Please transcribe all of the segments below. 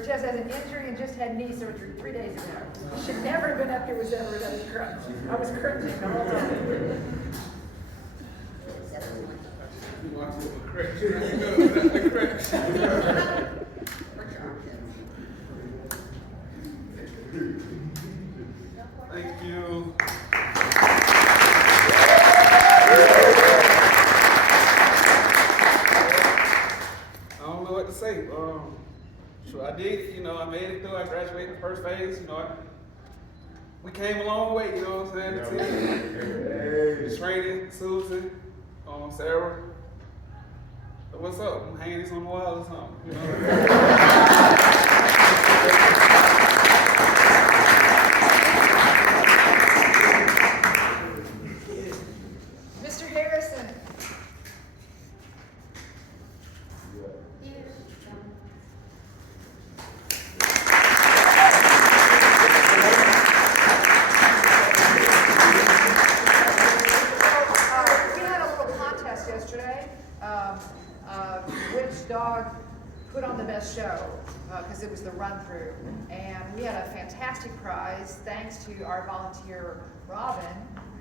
Cortez has an injury and just had knee surgery 3 days ago. Should never have been up here with Zephyr without his crutch. I was crutching the whole time. You want to a crutch, right? The crutch. Thank you. I don't know what to say. So I did, I made it through. I graduated the first phase. We came a long way, you know what I'm saying? The team, the training, Susan, Sarah. So what's up? I'm hanging this on the wall or something, Mr. Harrison. Which dog put on the best show, because it was the run-through. And we had a fantastic prize thanks to our volunteer, Robin,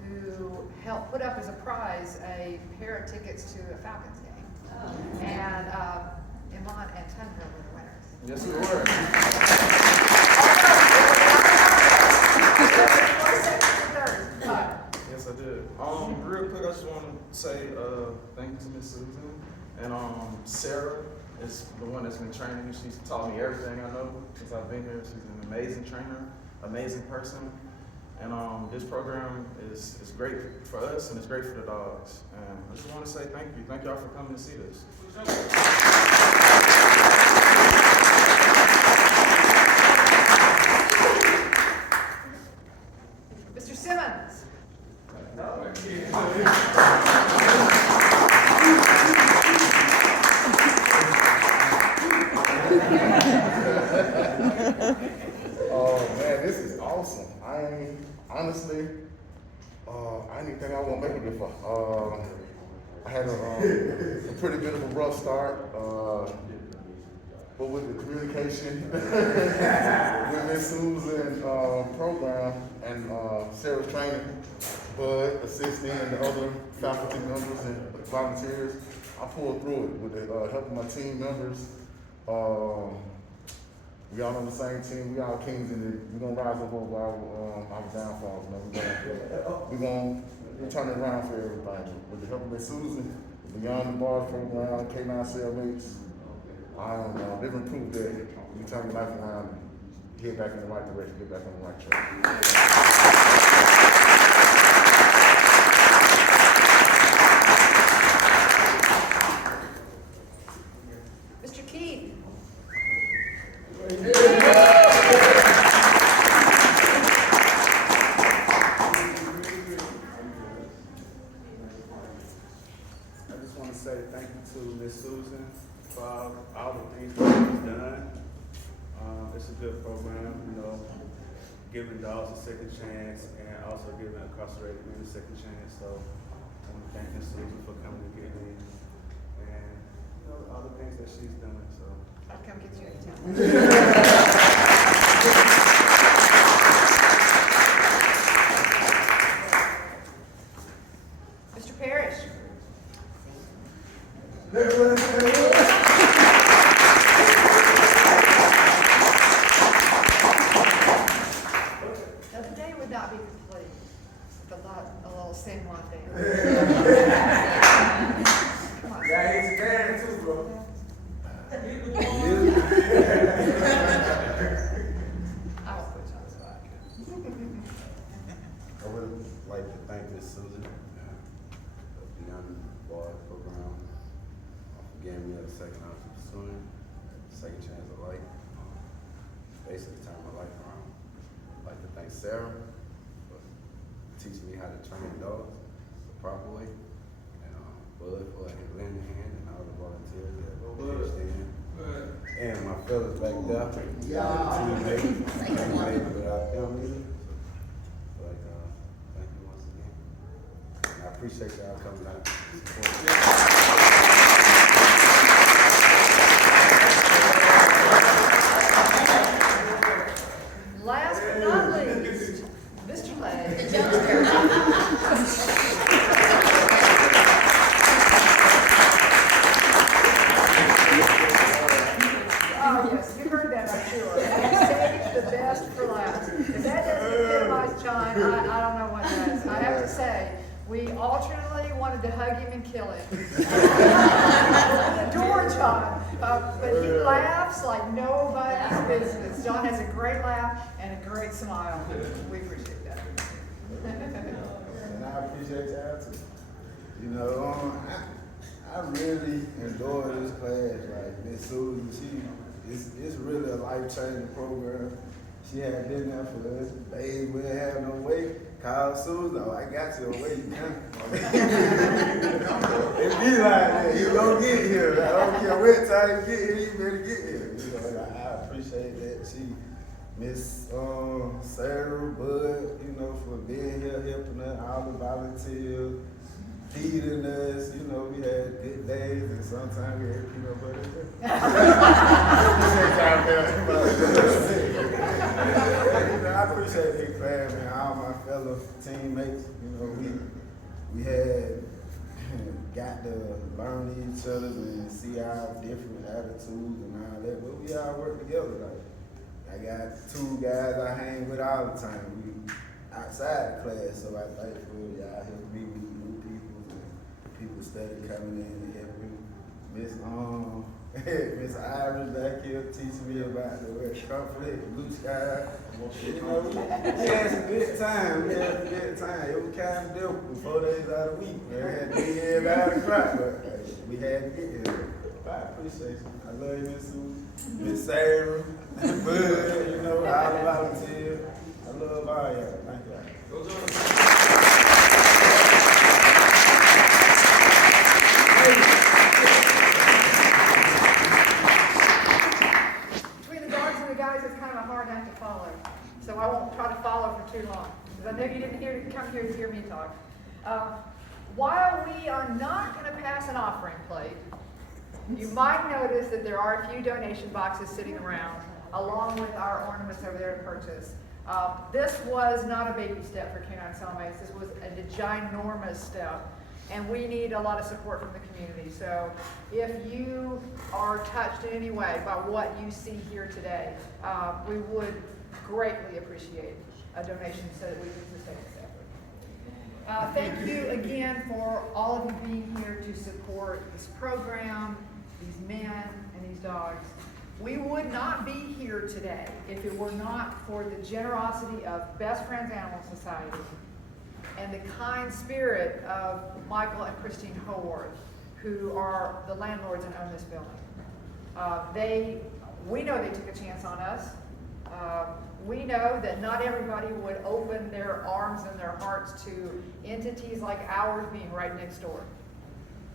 who helped put up as a prize a pair of tickets to a Falcons game. And Iman and Tundra were the winners. Yes, we were. Yes, I did. Real quick, I just want to say thank you to Miss Susan. And Sarah is the one that's been training me. She's taught me everything I know since I've been here. She's an amazing trainer, amazing person. And this program is great for us and it's great for the dogs. And I just want to say thank you. Thank y'all for coming to see this. Mr. Simmons. Oh man, this is awesome. Honestly, I didn't think I won't make it before. I had a pretty bit of a rough start, but with the communication with Miss Susan's program and Sarah's training, Bud assisting and the other faculty members and volunteers, I pulled through it with the help of my team members. We all on the same team. We all kings in it. We're gonna rise up over our downfalls. We're gonna turn it around for everybody. With the help of Miss Susan, Beyond the Bars program, Canine Cellmates, living proof that we turn your life around and get back in the right direction, get back on the right track. Mr. Keith. I just want to say thank you to Miss Susan for all the things that she's done. It's a good program, giving dogs a second chance and also giving incarcerated men a second chance. So I want to thank Miss Susan for coming to get me and all the things that she's done. So I'll come get you anytime. Mr. Parrish. The day would not be complete with a little San Juan dance. Come on. Yeah, he's a man too, bro. I won't put you on the spot. I would like to thank Miss Susan, Beyond the Bars program, for giving me a second option pursuing, second chance of life. Basically turned my life around. I'd like to thank Sarah for teaching me how to train dogs the proper way, and Bud for lending a hand, and all the volunteers that pitched in. And my fellas back there, teammates, without them either. So, thank you once again. And I appreciate y'all coming out. kill him. We adore John, but he laughs like nobody's business. John has a great laugh and a great smile. We appreciate that. And I appreciate y'all too. You know, I really enjoy this class. Like Miss Susan, it's really a life-changing program. She had been there for us. Babe, we didn't have no weight. Call Susan. Oh, I got you a weight now. It be like that. You gonna get here. I don't care what time you get here. You better get here. You know, I appreciate that. Miss Sarah, Bud, you know, for being here, helping us, all the volunteers, feeding us. You know, we had good days and sometimes we had peanut butter. I appreciate Big Class, man, all my fellow teammates. You know, we had got to learn each other and see our different attitudes and all that, but we all work together. Like, I got two guys I hang with all the time. We outside the class, so I thankful y'all help me with new people and people study coming in and helping. Miss Iris back here teaching me about the West Conflict, Blue Sky. You know, we had some good time. It was kind of difficult 4 days out of the week. We had to be here out of the crowd, but we had to get here. I appreciate you. I love you, Miss Susan, Miss Sarah, Bud, you know, all the volunteers. I love all y'all. Thank y'all. Between the dogs and the guys, it's kind of a hard act to follow. So I won't try to follow for too long, because I know you didn't come here to hear me talk. While we are not going to pass an offering plate, you might notice that there are a few donation boxes sitting around, along with our ornaments over there to purchase. This was not a baby step for Canine Cellmates. This was a ginormous step, and we need a lot of support from the community. So if you are touched in any way by what you see here today, we would greatly appreciate a donation so that we can sustain this effort. Thank you again for all of you being here to support this program, these men and these dogs. We would not be here today if it were not for the generosity of Best Friends Animal Society and the kind spirit of Michael and Christine Howarth, who are the landlords and own this building. We know they took a chance on us. We know that not everybody would open their arms and their hearts to entities like ours being right next door.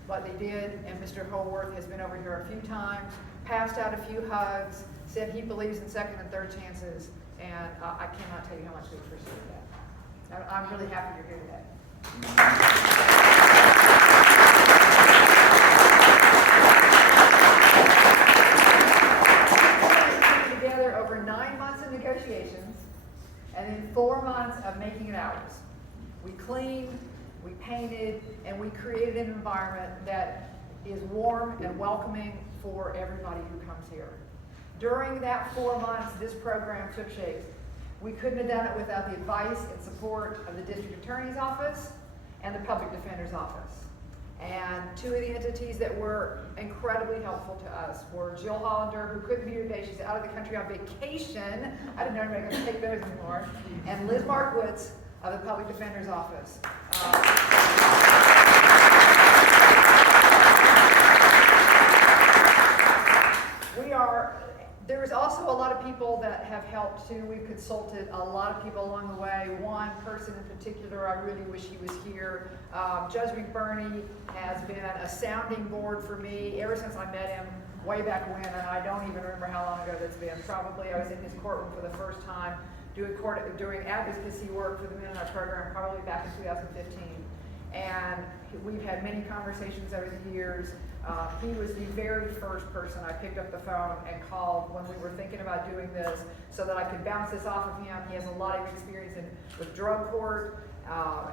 But they did, and Mr. Howarth has been over here a few times, passed out a few hugs, said he believes in second and third chances, and I cannot tell you how much we appreciate that. I'm really happy you're here today. Together over 9 months of negotiations, and then 4 months of making it ours. We cleaned, we painted, and we created an environment that is warm and welcoming for everybody who comes here. During that 4 months, this program took shape. We couldn't have done it without the advice and support of the District Attorney's Office and the Public Defender's Office. And two of the entities that were incredibly helpful to us were Jill Hollander, who couldn't be here today. She's out of the country on vacation. I didn't know anybody could take those anymore. And Liz Markowitz of the Public Defender's Office. There's also a lot of people that have helped too. We've consulted a lot of people along the way. One person in particular, I really wish he was here. Judge McBurney has been a sounding board for me ever since I met him way back when, and I don't even remember how long ago that's been. Probably I was in his courtroom for the first time doing advocacy work for the men in our program, probably back in 2015. And we've had many conversations over the years. He was the very first person I picked up the phone and called when we were thinking about doing this so that I could bounce this off of him. He has a lot of experience with drug court,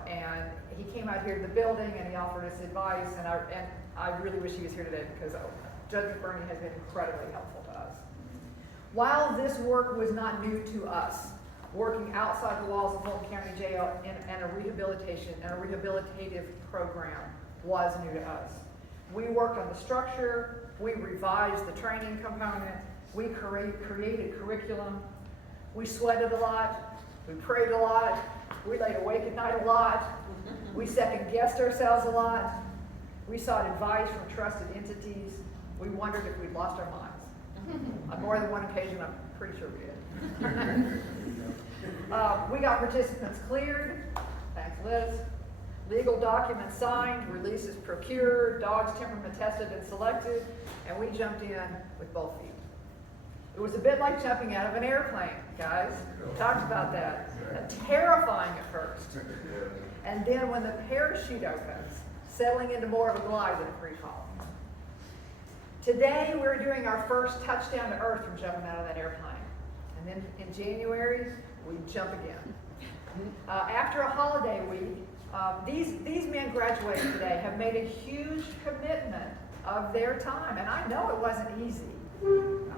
and he came out here to the building and he offered us advice, and I really wish he was here today because Judge McBurney has been incredibly helpful to us. While this work was not new to us, working outside the walls of Fulton County Jail in a rehabilitation and a rehabilitative program, was new to us. We worked on the structure, we revised the training component, we created curriculum, we sweated a lot, we prayed a lot, we laid awake at night a lot, we second-guessed ourselves a lot, we sought advice from trusted entities, we wondered if we'd lost our minds. On more than one occasion, I'm pretty sure we did. We got participants cleared, thanks Liz, legal documents signed, releases procured, dogs temperament tested and selected, and we jumped in with both feet. It was a bit like jumping out of an airplane, guys. We talked about that. Terrifying at first. And then when the parachute opens, settling into more of a glide than a free fall. Today, we're doing our first touchdown to earth from jumping out of that airplane. And then in January, we jump again. After a holiday week, these men graduating today have made a huge commitment of their time. And I know it wasn't easy.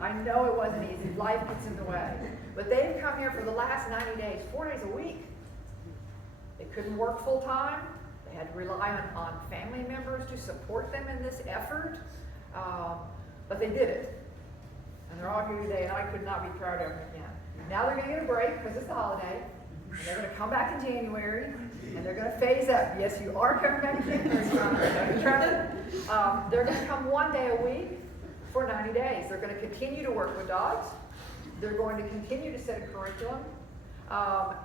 I know it wasn't easy. Life gets in the way. But they've come here for the last 90 days, 4 days a week. They couldn't work full time. They had to rely on family members to support them in this effort. But they did it. And they're all here today, and I could not be prouder of them again. Now they're going to get a break because it's the holiday. And they're going to come back in January, and they're going to phase up. Yes, you are coming back in January. They're going to come 1 day a week for 90 days. They're going to continue to work with dogs. They're going to continue to set a curriculum.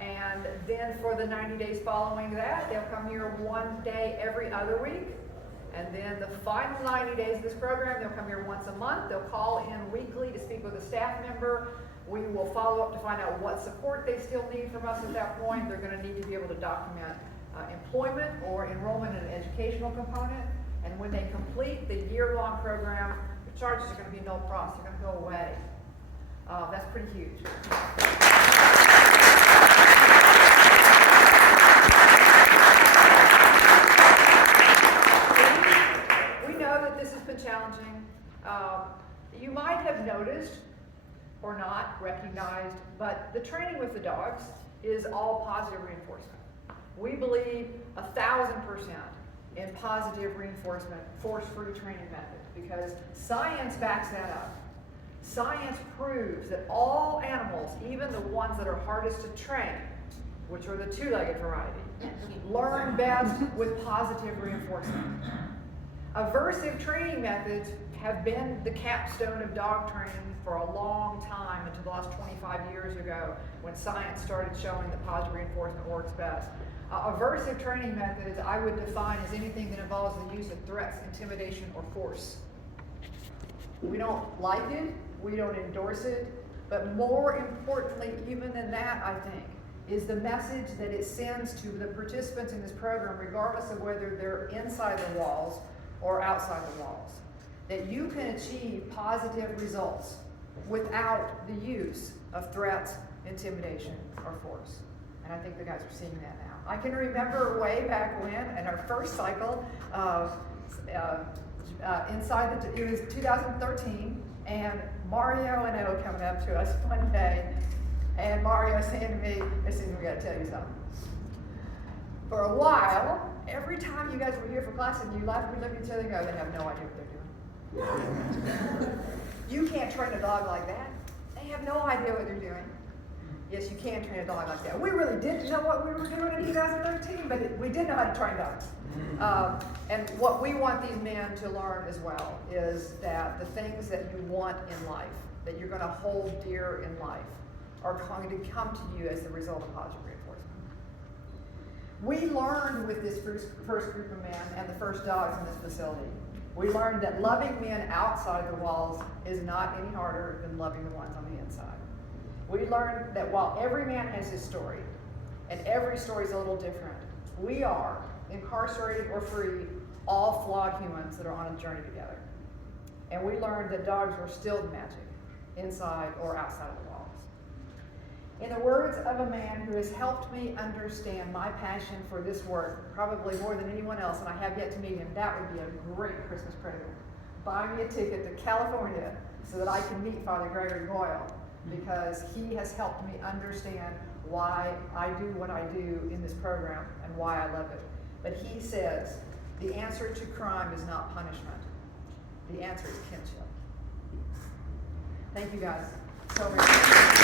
And then for the 90 days following that, they'll come here 1 day every other week. And then the final 90 days of this program, they'll come here once a month. They'll call in weekly to speak with a staff member. We will follow up to find out what support they still need from us at that point. They're going to need to be able to document employment or enrollment in an educational component. And when they complete the year-long program, the charges are going to be no cross. They're going to go away. That's pretty huge. We know that this has been challenging. You might have noticed or not recognized, but the training with the dogs is all positive reinforcement. We believe 1,000% in positive reinforcement, force-free training methods, because science backs that up. Science proves that all animals, even the ones that are hardest to train, which are the two-legged variety, learn best with positive reinforcement. Aversive training methods have been the capstone of dog training for a long time, until the last 25 years ago, when science started showing that positive reinforcement works best. Aversive training methods I would define as anything that involves the use of threats, intimidation, or force. We don't like it, we don't endorse it, but more importantly, even than that, I think, is the message that it sends to the participants in this program, regardless of whether they're inside the walls or outside the walls, that you can achieve positive results without the use of threats, intimidation, or force. And I think the guys are seeing that now. I can remember way back when, in our first cycle of it was 2013, and Mario and O coming up to us one day, and Mario saying to me, "Listen, we got to tell you something. For a while, every time you guys were here for class and you laughed, we looked at each other and go, they have no idea what they're doing. You can't train a dog like that. They have no idea what they're doing." Yes, you can train a dog like that. We really didn't know what we were doing in 2013, but we did know how to train dogs. And what we want these men to learn as well is that the things that you want in life, that you're going to hold dear in life, are going to come to you as the result of positive reinforcement. We learned with this first group of men and the first dogs in this facility, we learned that loving men outside the walls is not any harder than loving the ones on the inside. We learned that while every man has his story, and every story is a little different, we are, incarcerated or free, all flawed humans that are on a journey together. And we learned that dogs were still magic, inside or outside of the walls. In the words of a man who has helped me understand my passion for this work, probably more than anyone else, and I have yet to meet him, that would be a great Christmas present. Buy me a ticket to California so that I can meet Father Gregory Boyle, because he has helped me understand why I do what I do in this program and why I love it. But he says, The answer to crime is not punishment. The answer is kinship. Thank you guys so very much.